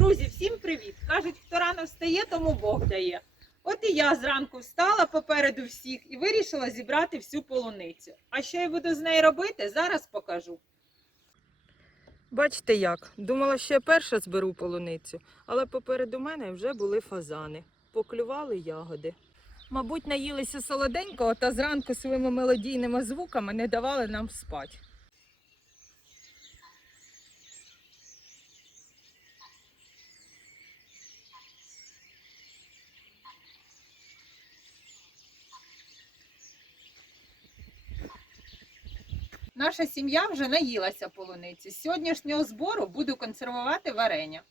Друзі, всім привіт! Кажуть, хто рано встає, тому Бог дає. От і я зранку встала попереду всіх і вирішила зібрати всю полуницю. А що я буду з нею робити, зараз покажу. Бачите як? Думала, що я перша зберу полуницю, але попереду мене вже були фазани. Поклювали ягоди. Мабуть, наїлися солоденького та зранку своїми мелодійними звуками не давали нам спати. Наша сім'я вже наїлася полуниці. З сьогоднішнього збору буду консервувати варення.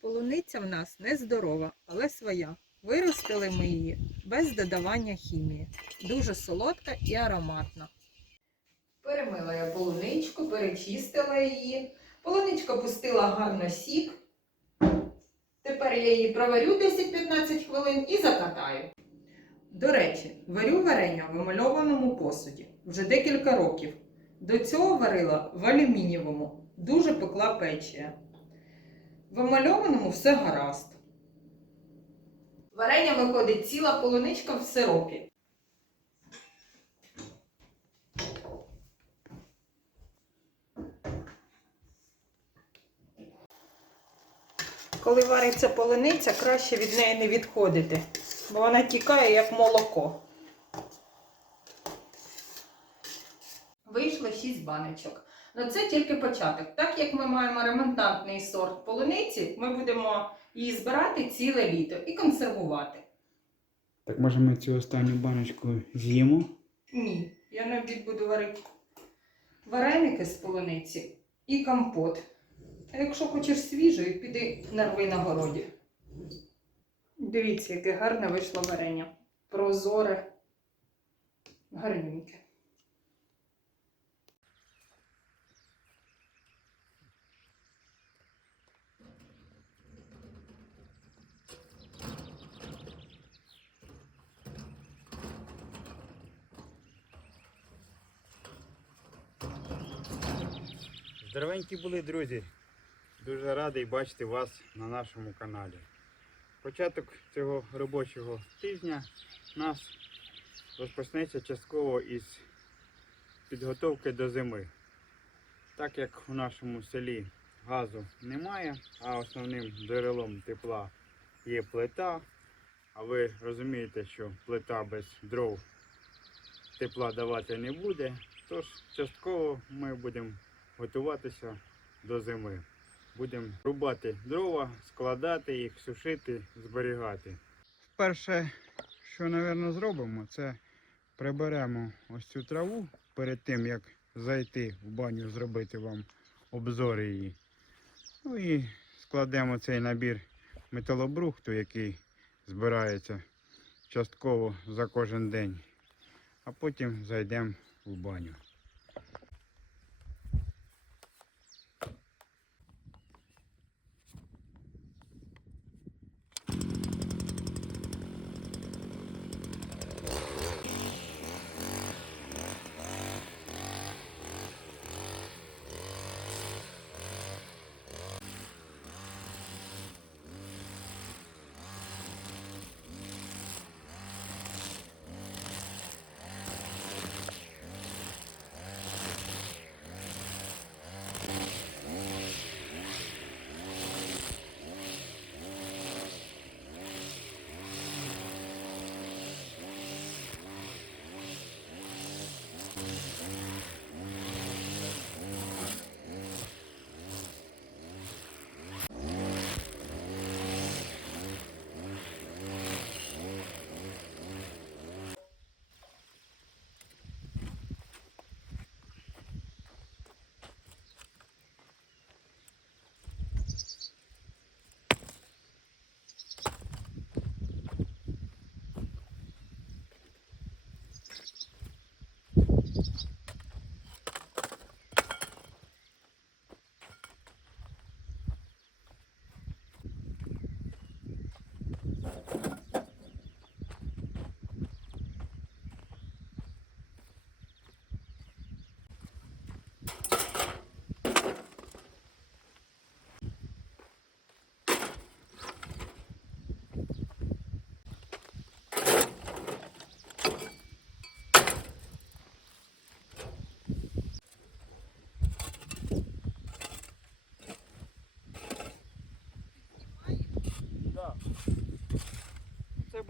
Полуниця в нас нездорова, але своя. Виростили ми її без додавання хімії. Дуже солодка і ароматна. Перемила я полуничку, перечистила її. Полуничка пустила гарно сік. Тепер я її проварю 10-15 хвилин і закатаю. До речі, варю варення в емальованому посуді вже декілька років. До цього варила в алюмінієвому, дуже пекла печія. В емальованому все гаразд. Варення виходить ціла полуничка в сиропі. Коли вариться полуниця, краще від неї не відходити, бо вона тікає як молоко. Вийшло 6 баночок. Ну це тільки початок. Так як ми маємо ремонтантний сорт полуниці, ми будемо її збирати ціле літо і консервувати. Так може ми цю останню баночку з'їмо? Ні, я на обід буду варити вареники з полуниці і компот. А якщо хочеш свіжої, піди нарви на городі. Дивіться, яке гарне вийшло варення. Прозоре, гарненьке. Здоровенькі були, друзі. Дуже радий бачити вас на нашому каналі. Початок цього робочого тижня нас розпочнеться частково із підготовки до зими. Так як у нашому селі газу немає, а основним джерелом тепла є плита. А ви розумієте, що плита без дров тепла давати не буде. Тож частково ми будемо готуватися до зими. Будемо рубати дрова, складати їх, сушити, зберігати. Перше, що, мабуть, зробимо, це приберемо ось цю траву перед тим, як зайти в баню, зробити вам обзор її. Ну і складемо цей набір металобрухту, який збирається частково за кожен день. А потім зайдемо в баню.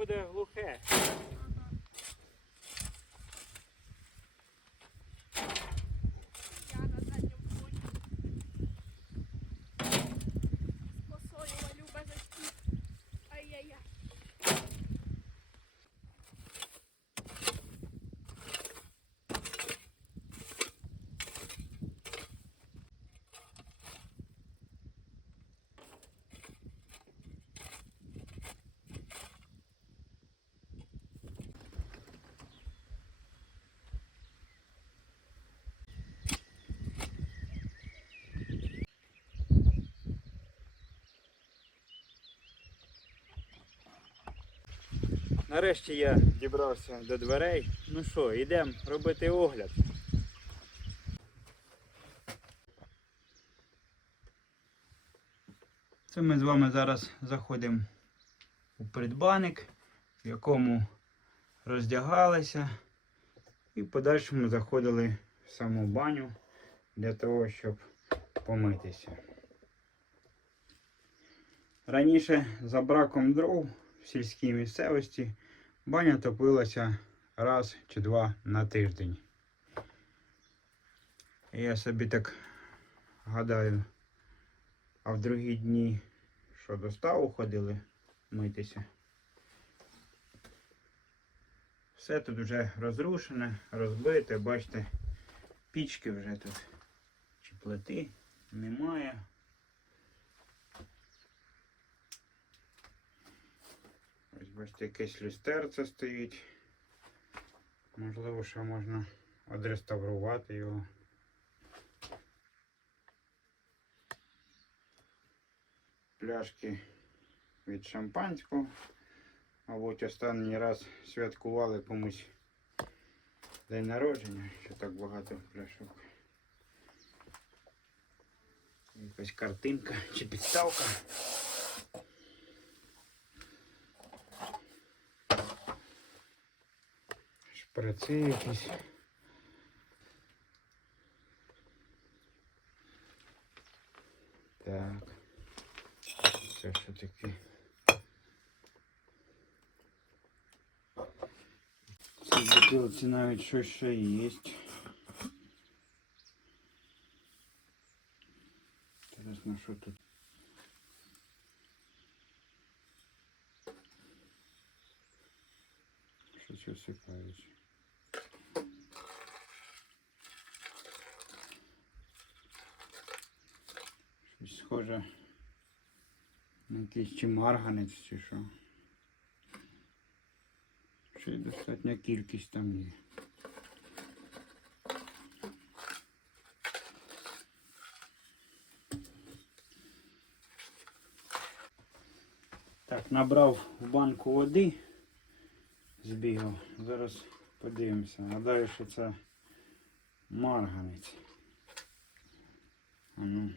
Буде глухе. Нарешті я дібрався до дверей. Ну що, йдемо робити огляд. Це ми з вами зараз заходимо у придбаник, в якому роздягалися і в подальшому заходили в саму баню для того, щоб помитися. Раніше за браком дров в сільській місцевості баня топилася раз чи два на тиждень. Я собі так гадаю, а в другі дні, що до ставу ходили митися. Все тут вже розрушене, розбите, бачите, пічки вже тут чи плити немає. Ось бачите, якесь люстерце стоїть. Можливо, що можна одреставрувати його. Пляшки від шампанського. Мабуть, останній раз святкували комусь день народження, що так багато пляшок. Якась картинка чи підставка. Шприци якісь. Так. Це що таке? В бутилці навіть щось ще є. Інтересно, що тут? Щось осипається. Щось схоже на якийсь чи марганець, чи що. Ще й достатня кількість там є. Так, набрав в банку води, збігав. Зараз подивимося. Гадаю, що це марганець. А ну,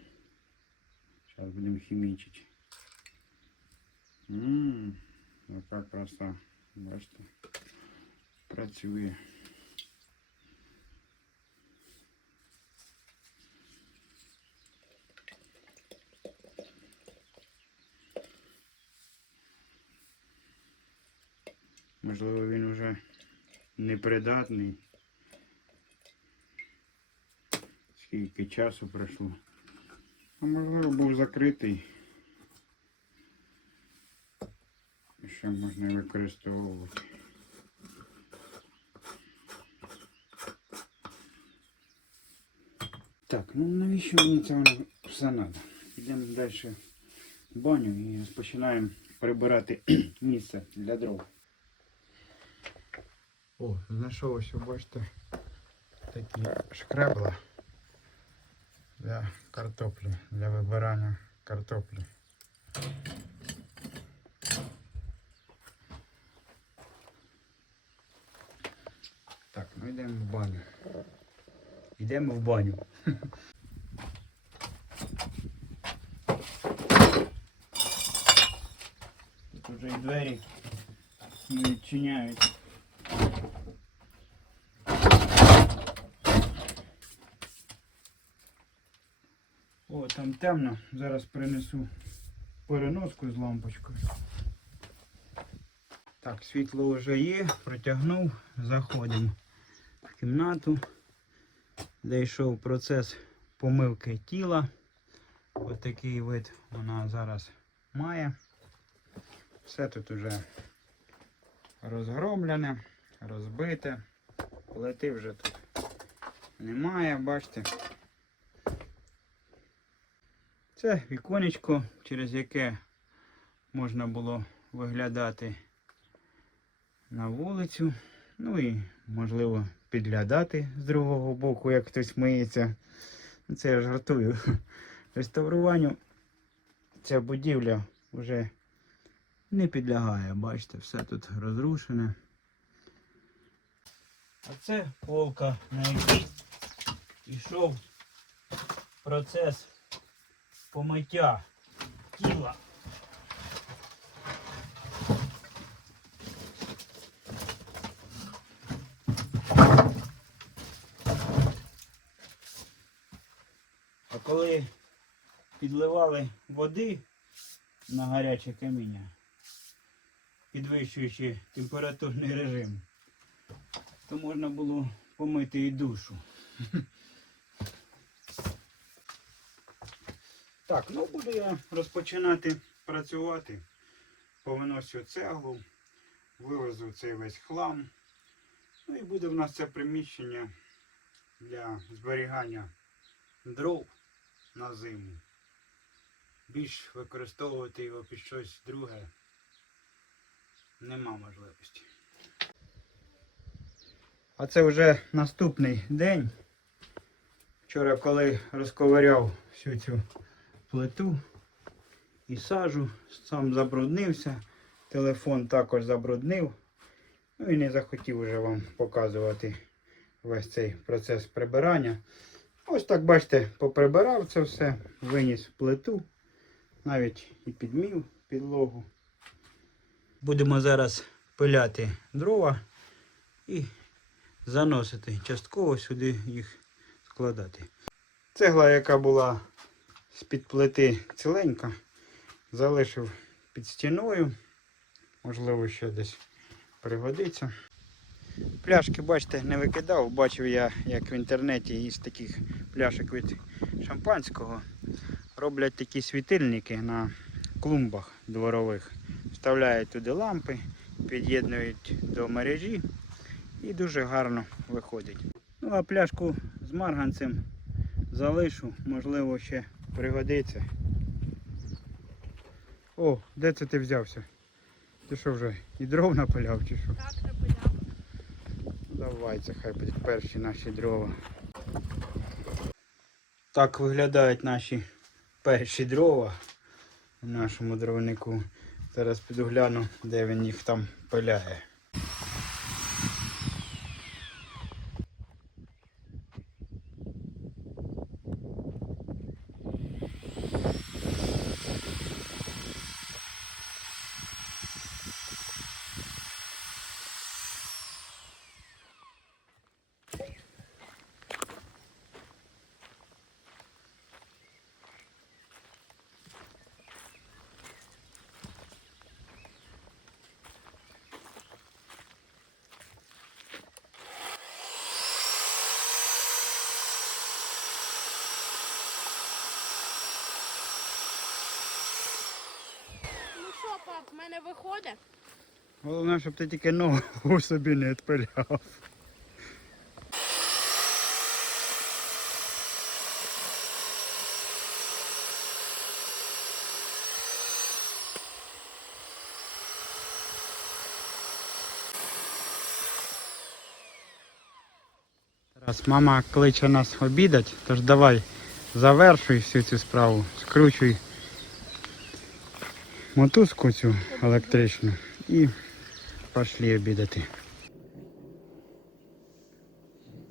зараз будемо хімічити. Ммм, яка краса. Бачите, працює. Можливо, він вже непридатний. Скільки часу пройшло. А можливо був закритий. Ще можна використовувати. Так, ну навіщо мені це все треба? Йдемо далі в баню і розпочинаємо прибирати місце для дров. О, знайшов ось, бачите, такі шкребла для картоплі, для вибирання картоплі. Так, ну йдемо в баню. Йдемо в баню. Тут вже і двері відчиняють. Там темно. Зараз принесу переноску з лампочкою. Так, світло вже є, протягнув, заходимо в кімнату, де йшов процес помивки тіла. Ось такий вид вона зараз має. Все тут уже розгромлене, розбите. Плити вже тут немає, бачите. Це віконечко, через яке можна було виглядати на вулицю. Ну і, можливо, підглядати з другого боку, як хтось миється. Ну, Це я жартую. Реставруванню ця будівля вже не підлягає. Бачите, все тут розрушене. А це полка, на якій йшов процес помиття тіла. А коли підливали води на гаряче каміння, підвищуючи температурний режим, то можна було помити і душу. Так, ну буду я розпочинати працювати. Повиносю цеглу, вивезу цей весь хлам. Ну і буде в нас це приміщення для зберігання дров на зиму. Більш використовувати його під щось друге нема можливості. А це вже наступний день. Вчора, коли розковиряв всю цю плиту і сажу, сам забруднився, телефон також забруднив. Ну і не захотів вже вам показувати весь цей процес прибирання. Ось так, бачите, поприбирав це все, виніс плиту, навіть і підмів підлогу. Будемо зараз пиляти дрова і заносити частково сюди їх складати. Цегла, яка була з-під плити ціленька, залишив під стіною. Можливо, ще десь пригодиться. Пляшки, бачите, не викидав. Бачив я, як в інтернеті із таких пляшок від шампанського роблять такі світильники на клумбах дворових. Вставляють туди лампи, під'єднують до мережі і дуже гарно виходить. Ну а пляшку з марганцем залишу, можливо, ще пригодиться. О, де це ти взявся? Ти що вже і дров напиляв чи що? Так напиляв. Давай, це хай будуть перші наші дрова. Так виглядають наші перші дрова у нашому дровнику. Зараз піду гляну, де він їх там пиляє. Ну що, пап, в мене виходить? Головне, щоб ти тільки ногу собі не відпиляв. Раз мама кличе нас обідати, тож давай завершуй всю цю справу, скручуй мотузку цю електричну і пішли обідати.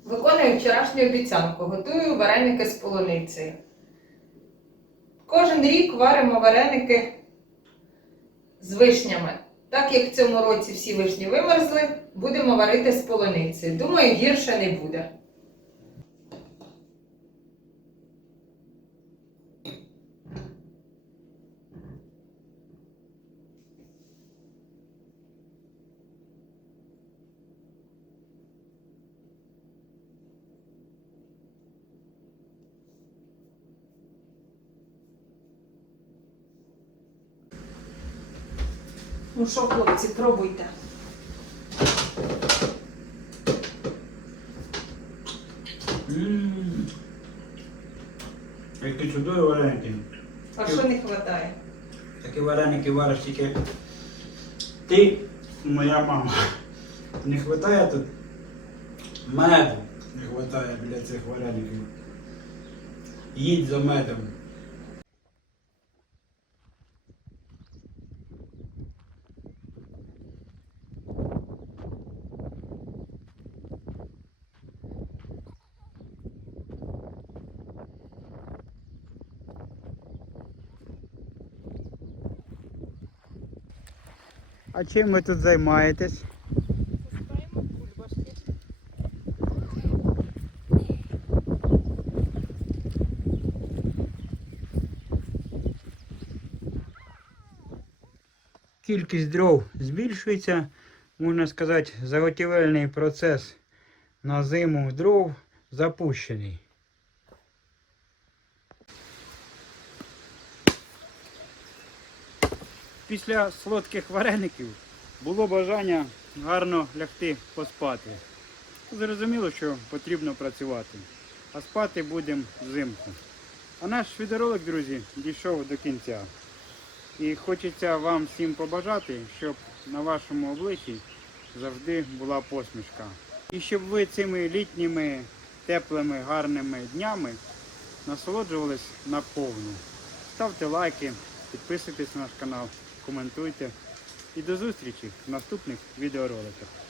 Виконую вчорашню обіцянку. Готую вареники з полуницею. Кожен рік варимо вареники з вишнями. Так як в цьому році всі вишні вимерзли, будемо варити з полуницею. Думаю, гірше не буде. Ну що, хлопці, пробуйте. Ммм. Які чудові вареники. А що не вистачає? Такі вареники вариш тільки ти, моя мама. Не вистачає тут меду. Не вистачає біля цих вареників. Їдь за медом. А чим ви тут займаєтесь? Кількість дров збільшується, можна сказати, заготівельний процес на зиму дров запущений. Після солодких вареників було бажання гарно лягти поспати. Зрозуміло, що потрібно працювати, а спати будемо взимку. А наш відеоролик, друзі, дійшов до кінця. І хочеться вам всім побажати, щоб на вашому обличчі завжди була посмішка. І щоб ви цими літніми, теплими, гарними днями насолоджувались наповну. Ставте лайки, підписуйтесь на наш канал, коментуйте. І до зустрічі в наступних відеороликах.